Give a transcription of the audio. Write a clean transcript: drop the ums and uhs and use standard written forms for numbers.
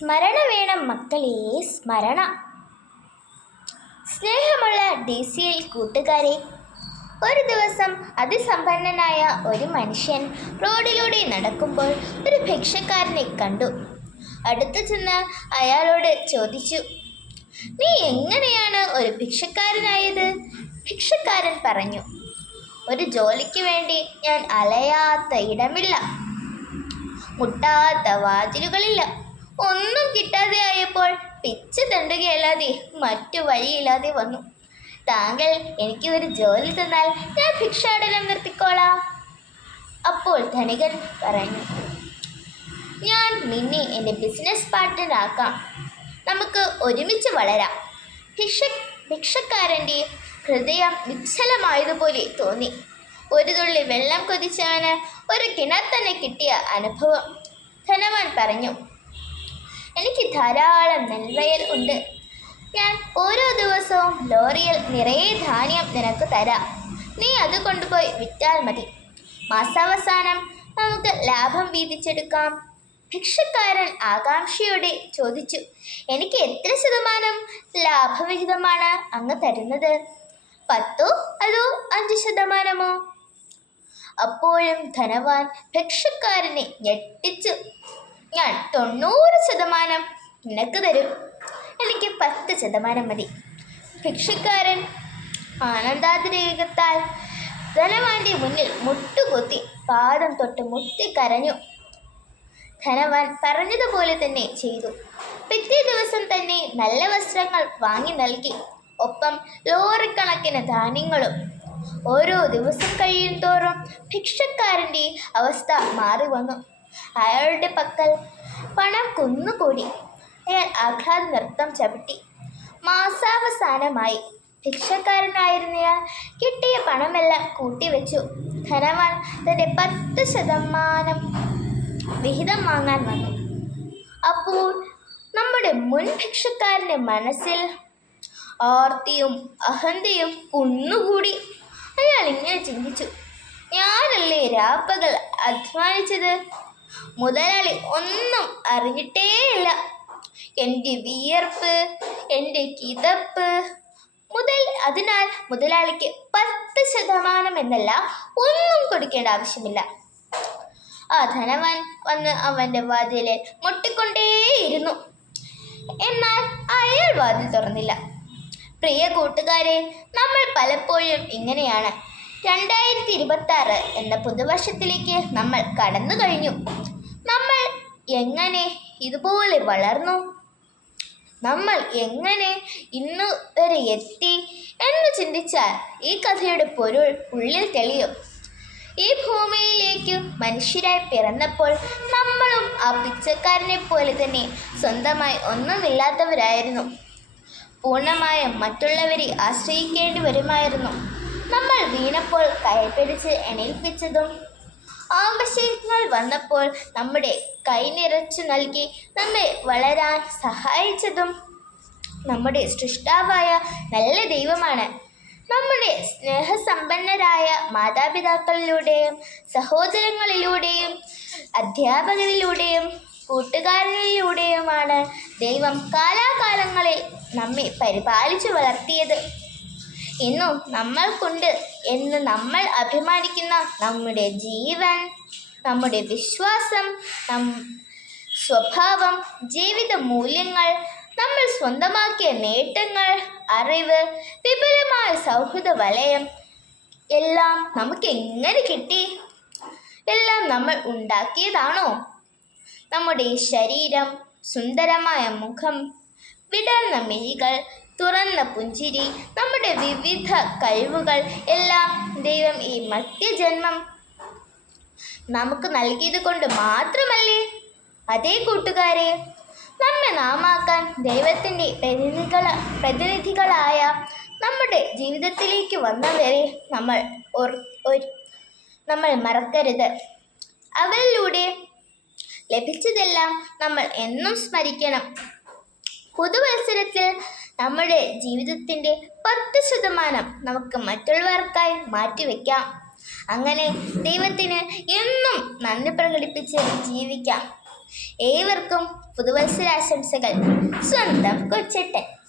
സ്മരണ വേണം മക്കളെ, സ്മരണ. സ്നേഹമുള്ള DCL കൂട്ടുകാരെ, ഒരു ദിവസം അതിസമ്പന്നനായ ഒരു മനുഷ്യൻ റോഡിലൂടെ നടക്കുമ്പോൾ ഒരു ഭിക്ഷക്കാരനെ കണ്ടു. അടുത്തു ചെന്ന് അയാളോട് ചോദിച്ചു, നീ എങ്ങനെയാണ് ഒരു ഭിക്ഷക്കാരനായത്? ഭിക്ഷക്കാരൻ പറഞ്ഞു, ഒരു ജോലിക്ക് വേണ്ടി ഞാൻ അലയാത്ത ഇടമില്ല, മുട്ടാത്ത വാതിലുകളില്ല. ഒന്നും കിട്ടാതെ ആയപ്പോൾ പിച്ച തണ്ടുകയല്ലാതെ മറ്റു വഴിയില്ലാതെ വന്നു. താങ്കൾ എനിക്ക് ഒരു ജോലി തന്നാൽ ഞാൻ ഭിക്ഷാടനം നിർത്തിക്കോളാം. അപ്പോൾ ധനികൻ പറഞ്ഞു, ഞാൻ നിന്നെ എൻ്റെ ബിസിനസ് പാർട്ട്ണറാക്കാം. നമുക്ക് ഒരുമിച്ച് വളരാം. ഭിക്ഷക്കാരൻ്റെ ഹൃദയം നിശ്ചലമായതുപോലെ തോന്നി. ഒരു തുള്ളി വെള്ളം കൊതിച്ചവന് ഒരു കിണർ തന്നെ കിട്ടിയ അനുഭവം. ധനവാൻ പറഞ്ഞു, എനിക്ക് ധാരാളം നെൽവയൽ ഉണ്ട്. ഞാൻ ഓരോ ദിവസവും ലോറിയിൽ നിറയെ ധാന്യം നിനക്ക് തരാം. നീ അത് കൊണ്ടുപോയി വിറ്റാൽ മതി. മാസാവസാനം നമുക്ക് ലാഭം വീതിച്ചെടുക്കാം. ഭിക്ഷക്കാരൻ ആകാംക്ഷയോടെ ചോദിച്ചു, എനിക്ക് എത്ര ശതമാനം ലാഭവിഹിതമാണ് അങ്ങ് തരുന്നത്? 10 അതോ 5%? അപ്പോഴും ധനവാൻ ഭിക്ഷക്കാരനെ ഞെട്ടിച്ചു. ഞാൻ 90% നിനക്ക് തരും. എനിക്ക് 10% മതി. ഭിക്ഷക്കാരൻ ആനന്ദാതിരേകത്താൽ ധനവാന്റെ മുന്നിൽ മുട്ടുകുത്തി പാദം തൊട്ട് മുട്ടിക്കരഞ്ഞു. ധനവാൻ പറഞ്ഞതുപോലെ തന്നെ ചെയ്തു. പിറ്റേ ദിവസം തന്നെ നല്ല വസ്ത്രങ്ങൾ വാങ്ങി നൽകി, ഒപ്പം ലോറിക്കണക്കിന് ധാന്യങ്ങളും. ഓരോ ദിവസം കഴിയും തോറും ഭിക്ഷക്കാരൻ്റെ അവസ്ഥ മാറി വന്നു. അയാളുടെ പക്കൽ പണം കുന്നുകൂടി. അയാൾ ആഹ്ലാദ നൃത്തം ചവിട്ടി. മാസാവസാനമായി. ഭിക്ഷക്കാരനായിരുന്നയാൾ കിട്ടിയ പണമെല്ലാം കൂട്ടിവെച്ചു. ധനവാൻ തൻ്റെ 10% വിഹിതം വാങ്ങാൻ വന്നു. അപ്പോൾ നമ്മുടെ മുൻ ഭിക്ഷക്കാരൻ്റെ മനസ്സിൽ ആർത്തിയും അഹന്തയും കുന്നുകൂടി. അയാൾ ഇങ്ങനെ ചിന്തിച്ചു, ഞാനല്ലേ രാപ്പകൽ അധ്വാനിച്ചത്? മുതലാളി ഒന്നും അറിഞ്ഞിട്ടേയില്ല. എൻ്റെ വിയർപ്പ്, എൻ്റെ കിതപ്പ് അതിനാൽ മുതലാളിക്ക് 10% എന്നല്ല, ഒന്നും കൊടുക്കേണ്ട ആവശ്യമില്ല. ആ ധനവാൻ വന്ന് അവൻ്റെ വാതിലിൽ മുട്ടിക്കൊണ്ടേയിരുന്നു. എന്നാൽ അയാൾ വാതിൽ തുറന്നില്ല. പ്രിയ കൂട്ടുകാരെ, നമ്മൾ പലപ്പോഴും ഇങ്ങനെയാണ്. 2026 എന്ന പുതുവർഷത്തിലേക്ക് നമ്മൾ കടന്നു കഴിഞ്ഞു. നമ്മൾ എങ്ങനെ ഇതുപോലെ വളർന്നു? നമ്മൾ എങ്ങനെ ഇന്നു വരെ എത്തി എന്ന് ചിന്തിച്ചാൽ ഈ കഥയുടെ പൊരുൾ ഉള്ളിൽ തെളിയും. ഈ ഭൂമിയിലേക്ക് മനുഷ്യരായി പിറന്നപ്പോൾ നമ്മളും ആ പിച്ചക്കാരനെ പോലെ തന്നെ സ്വന്തമായി ഒന്നുമില്ലാത്തവരായിരുന്നു. പൂർണ്ണമായും മറ്റുള്ളവരെ ആശ്രയിക്കേണ്ടി വരുമായിരുന്നു. നമ്മൾ വീണപ്പോൾ കൈപിടിച്ച് എണീൽപ്പിച്ചതും ആവശ്യങ്ങൾ വന്നപ്പോൾ നമ്മുടെ കൈ നിറച്ചു നൽകി നമ്മെ വളരാൻ സഹായിച്ചതും നമ്മുടെ സൃഷ്ടാവായ നല്ല ദൈവമാണ്. നമ്മുടെ സ്നേഹസമ്പന്നരായ മാതാപിതാക്കളിലൂടെയും സഹോദരങ്ങളിലൂടെയും അധ്യാപകരിലൂടെയും കൂട്ടുകാരിലൂടെയുമാണ് ദൈവം കാലാകാലങ്ങളിൽ നമ്മെ പരിപാലിച്ചു വളർത്തിയത്. ഇന്നും നമ്മൾക്കുണ്ട് എന്ന് നമ്മൾ അഭിമാനിക്കുന്ന നമ്മുടെ ജീവൻ, നമ്മുടെ വിശ്വാസം, സ്വഭാവം, ജീവിത മൂല്യങ്ങൾ, നമ്മൾ സ്വന്തമാക്കിയ നേട്ടങ്ങൾ, അറിവ്, വിപുലമായ സൗഹൃദ വലയം എല്ലാം നമുക്ക് എങ്ങനെ കിട്ടി? എല്ലാം നമ്മൾ ഉണ്ടാക്കിയതാണോ? നമ്മുടെ ശരീരം, സുന്ദരമായ മുഖം, വിടർന്ന മിഴികൾ, തുറന്ന പുഞ്ചിരി, നമ്മുടെ വിവിധ കഴിവുകൾ എല്ലാം ദൈവം ഈ മധ്യജന്മം നമുക്ക് നൽകിയത് കൊണ്ട് മാത്രമല്ലേ? അതേ കൂട്ടുകാരെ, നമ്മെ നാമാക്കാൻ ദൈവത്തിൻ്റെ പ്രതിനിധികളായ നമ്മുടെ ജീവിതത്തിലേക്ക് വന്നവരെ നമ്മൾ മറക്കരുത്. അവരിലൂടെ ലഭിച്ചതെല്ലാം നമ്മൾ എന്നും സ്മരിക്കണം. പുതുവത്സരത്തിൽ നമ്മുടെ ജീവിതത്തിൻ്റെ 10% നമുക്ക് മറ്റുള്ളവർക്കായി മാറ്റിവെക്കാം. അങ്ങനെ ദൈവത്തിന് എന്നും നന്ദി പ്രകടിപ്പിച്ച് ജീവിക്കാം. ഏവർക്കും പുതുവത്സരാശംസകൾ. സ്വന്തം കൊച്ചേട്ടൻ.